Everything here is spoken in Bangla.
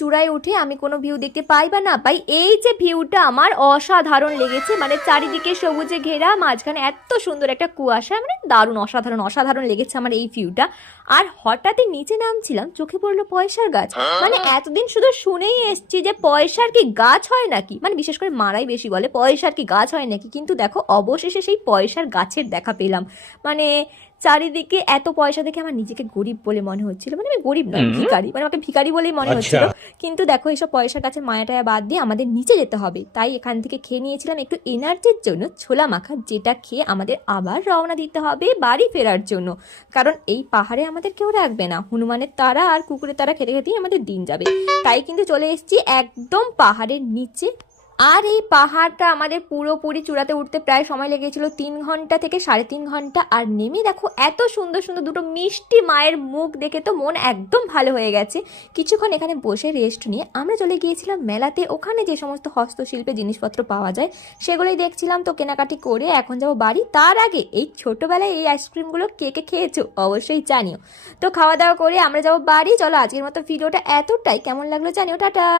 চূড়ায় উঠে আমি কোনো ভিউ দেখতে পাই বা না পাই, এই যে ভিউটা আমার অসাধারণ লেগেছে। মানে চারিদিকে সবুজে ঘেরা, মাঝখানে এত সুন্দর একটা কুয়াশা, মানে দারুণ অসাধারণ অসাধারণ লেগেছে আমার এই ভিউটা। আর হঠাৎই নিচে নামছিলাম, চোখে পড়লো পয়সার গাছ। মানে এতদিন শুধু শুনেই এসছি যে পয়সার কি গাছ হয় নাকি, মানে বিশেষ করে মারাই বেশি বলে পয়সার কি গাছ হয় নাকি, কিন্তু দেখো অবশেষে সেই পয়সার গাছের দেখা পেলাম। মানে চারিদিকে এত পয়সা দেখে আমার নিজেকে গরিব বলে মনে হচ্ছিল, মানে আমি গরিব নয়, ভিখারি, মানে আমাকে ভিখারি বলেই মনে হচ্ছিল। কিন্তু দেখো এইসব পয়সার কাছে মায়াটায়া বাদ দিয়ে আমাদের নিচে যেতে হবে, তাই এখান থেকে খেয়ে নিয়েছিলাম একটু এনার্জির জন্য ছোলা মাখা, যেটা খেয়ে আমাদের আবার রওনা দিতে হবে বাড়ি ফেরার জন্য। কারণ এই পাহাড়ে আমাদের কেউ রাখবে না, হনুমানের তারা আর কুকুরের তারা খেতে খেতেই আমাদের দিন যাবে। তাই কিন্তু চলে এসেছি একদম পাহাড়ের নিচে। আর এই পাহাড়টা আমাদের পুরোপুরি চূড়াতে উঠতে প্রায় সময় লেগেছিল 3 ঘন্টা থেকে 3.5 ঘন্টা। আর নেমে দেখো এত সুন্দর সুন্দর দুটো মিষ্টি মায়ের মুখ দেখে তো মন একদম ভালো হয়ে গেছে। কিছুক্ষণ এখানে বসে রেস্ট নিয়ে আমরা চলে গিয়েছিলাম মেলাতে, ওখানে যে সমস্ত হস্তশিল্পের জিনিসপত্র পাওয়া যায় সেগুলোই দেখছিলাম। তো কেনাকাটি করে এখন যাবো বাড়ি। তার আগে এই ছোটোবেলায় এই আইসক্রিমগুলো কে কে খেয়েছো অবশ্যই জানিও। তো খাওয়া দাওয়া করে আমরা যাবো বাড়ি। চলো আজকের মতো ভিডিওটা এতটাই, কেমন লাগলো জানিও, টাটা।